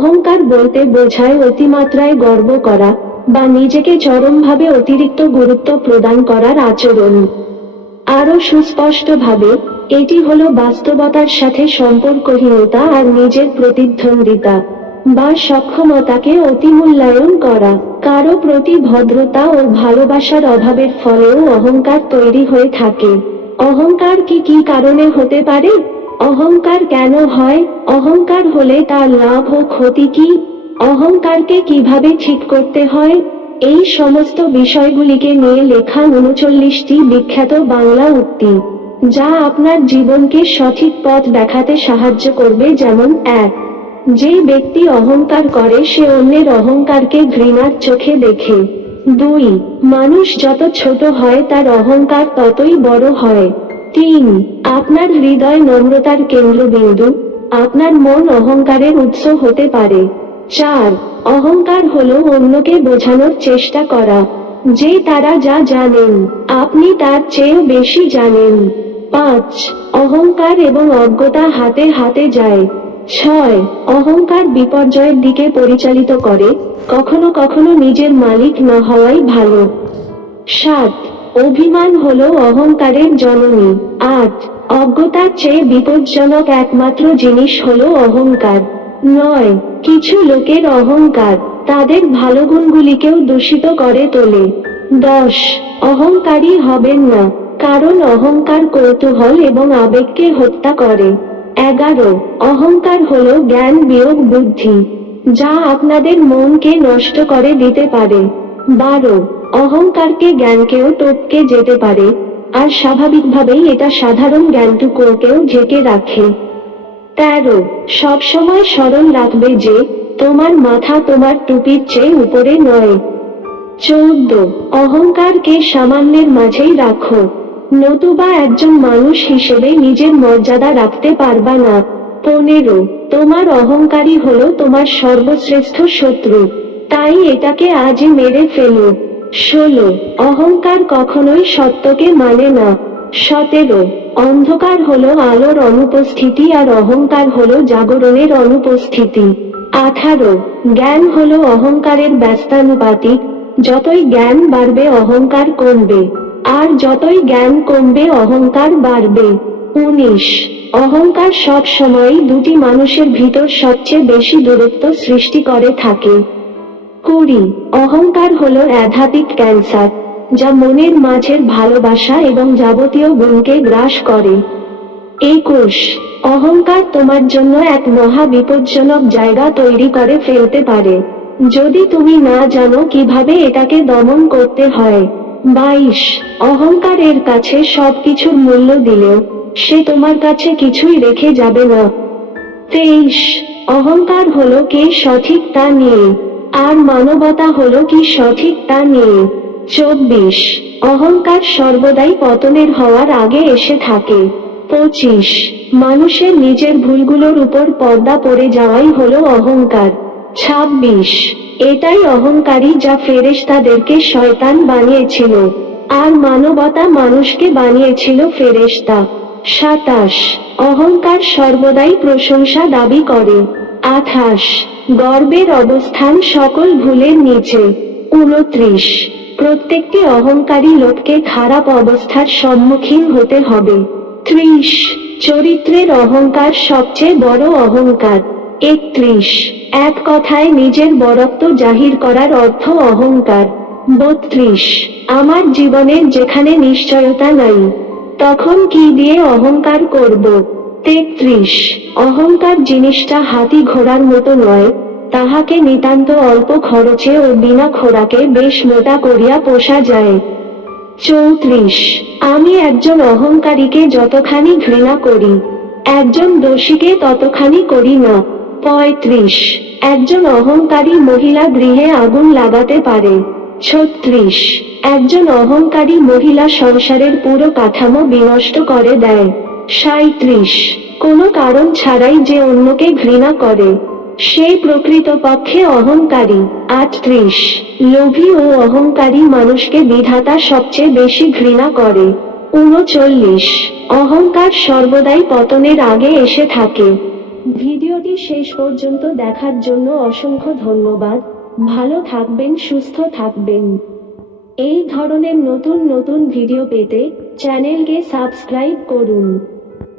অহংকার বলতে বোঝায় অতিমাত্রায় গর্ব করা বা নিজেকে চরমভাবে অতিরিক্ত গুরুত্ব প্রদান করার আচরণ। আরো সুস্পষ্টভাবে, এটি হলো বাস্তবতার সাথে সম্পর্কহীনতা আর নিজের প্রতিদ্বন্দ্বিতা বা সক্ষমতাকে অতিমূল্যায়ন করা। কারো প্রতি ভদ্রতা ও ভালোবাসার অভাবের ফলেও অহংকার তৈরি হয়ে থাকে। অহংকার কি কি কারণে হতে পারে? অহংকার কেন হয়? অহংকার হলে তার লাভ ও ক্ষতি কি? অহংকারকে কিভাবে ঠিক করতে হয়? এই সমস্ত বিষয়গুলিকে নিয়ে লেখা ৩৯টি বিখ্যাত বাংলা উক্তি, যা আপনার জীবনকে সঠিক পথ দেখাতে সাহায্য করবে। যেমন ১. যে ব্যক্তি অহংকার করে সে অন্যের অহংকারকে ঘৃণার চোখে দেখে। ২. মানুষ যত ছোট হয় তার অহংকার ততই বড় হয়। ৩. আপনার হৃদয় নম্রতার কেন্দ্রবিন্দু, আপনার মন অহংকারের উৎস হতে পারে। ৪. অহংকার হলো অন্যকে বোঝানোর চেষ্টা করা যে তারা যা জানেন আপনি তার চেয়েও বেশি জানেন। ৫. অহংকার এবং অজ্ঞতা হাতে হাতে যায়। ৬. অহংকার বিপর্যয়ের দিকে পরিচালিত করে, কখনো কখনো নিজের মালিক না হওয়াই ভালো। ৭. অভিমান হলো অহংকারের জননী। ৮. অজ্ঞতার চেয়ে বিপজ্জনক একমাত্র জিনিস হলো অহংকার। ৯. কিছু লোকের অহংকার তাদের ভালো গুণগুলিকেও দূষিত করে তোলে। ১০. অহংকারী হবেন না, কারণ অহংকার কৌতূহল এবং আবেগকে হত্যা করে। ১১. অহংকার হলো জ্ঞান বিয়োগ বুদ্ধি, যা আপনাদের মনকে নষ্ট করে দিতে পারে। ১২. অহংকারকে জ্ঞানকেও টপকে যেতে পারে, আর স্বাভাবিকভাবেই এটা সাধারণ জ্ঞানটুকুকেও ঢেকে রাখে। ১৩. সবসময় স্মরণ রাখবে যে তোমার মাথা তোমার টুপির চেয়ে উপরে নয়। ১৪. অহংকারকে সামান্যের মাঝেই রাখো, নতুবা একজন মানুষ হিসেবে নিজের মর্যাদা রাখতে পারবা না। ১৫. তোমার অহংকারই হলো তোমার সর্বশ্রেষ্ঠ শত্রু, তাই এটাকে আজই মেরে ফেলো। ১৬. অহংকার কখনোই সত্যকে মানে না। ১৭. অন্ধকার হলো আলোর অনুপস্থিতি আর অহংকার হলো জাগরণের অনুপস্থিতি। ১৮. জ্ঞান হলো অহংকারের ব্যস্তানুপাতিক, যতই জ্ঞান বাড়বে অহংকার কমবে, আর যতই জ্ঞান কমবে অহংকার বাড়বে। ১৯. অহংকার সব সময়ই দুটি মানুষের ভিতর সবচেয়ে বেশি দূরত্ব সৃষ্টি করে থাকে। ২০. অহংকার হলো একাধিক ক্যান্সার, যা মনের মাঝের ভালোবাসা এবং যাবতীয় গুণকে গ্রাস করে। ২১. অহংকার তোমার জন্য এক মহা বিপজ্জনক জায়গা তৈরি করে ফেলতে পারে, যদি তুমি না জানো কিভাবে এটাকে দমন করতে হয়। ২২. অহংকারের কাছে সবকিছুর মূল্য দিলেও সে তোমার কাছে কিছুই রেখে যাবে না। ২৩. অহংকার হলো কে সঠিক তা নিয়ে, আর মানবতা হলো কি সঠিক তা নিয়ে। ২৪. অহংকার সর্বদাই পতনের হওয়ার আগে এসে থাকে। ২৫. মানুষের নিজের ভুলগুলোর উপর পর্দা পড়ে যাওয়াই হলো অহংকার। ২৬. এটাই অহংকারী যা ফেরেশতাদেরকে শয়তান বানিয়েছিল, আর মানবতা মানুষকে বানিয়েছিল ফেরেশতা। ২৭. অহংকার সর্বদাই প্রশংসা দাবি করে। ২৮. গর্বের অবস্থান সকল ভুলের নিচে। ২৯. প্রত্যেকটি অহংকারী লোককে খারাপ অবস্থার সম্মুখীন হতে হবে। ৩০. চরিত্রের অহংকার সবচেয়ে বড় অহংকার। ৩১. এক কথায় নিজের বড়ত্ব জাহির করার অর্থ অহংকার। ৩২. আমার জীবনের যেখানে নিশ্চয়তা নাই, তখন কি দিয়ে অহংকার করব? ৩৩. অহংকার জিনিসটা হাতি ঘোড়ার মতো নয়, তাহাকে নিতান্ত অল্প খরচে ও বিনা খোরাকে বেশ মোটা করিয়া পোষা যায়। ৩৪. আমি একজন অহংকারীকে যতখানি ঘৃণা করি, একজন দোষীকে ততখানি করি না। ৩৫. একজন অহংকারী মহিলা গৃহে আগুন লাগাতে পারে। ৩৬. একজন অহংকারী মহিলা সংসারের পুরো কাঠামো বিনষ্ট করে দেয়। ৩৭. কোনো কারণ ছাড়াই যে অন্যকে ঘৃণা করে, সে প্রকৃতপক্ষে অহংকারী। ৩৮. লোভী ও অহংকারী মানুষকে বিধাতা সবচেয়ে বেশি ঘৃণা করে। ৩৯. অহংকার সর্বদাই পতনের আগে এসে থাকে। ভিডিওটি শেষ পর্যন্ত দেখার জন্য অসংখ্য ধন্যবাদ। ভালো থাকবেন, সুস্থ থাকবেন। এই ধরনের নতুন নতুন ভিডিও পেতে চ্যানেলকে সাবস্ক্রাইব করুন।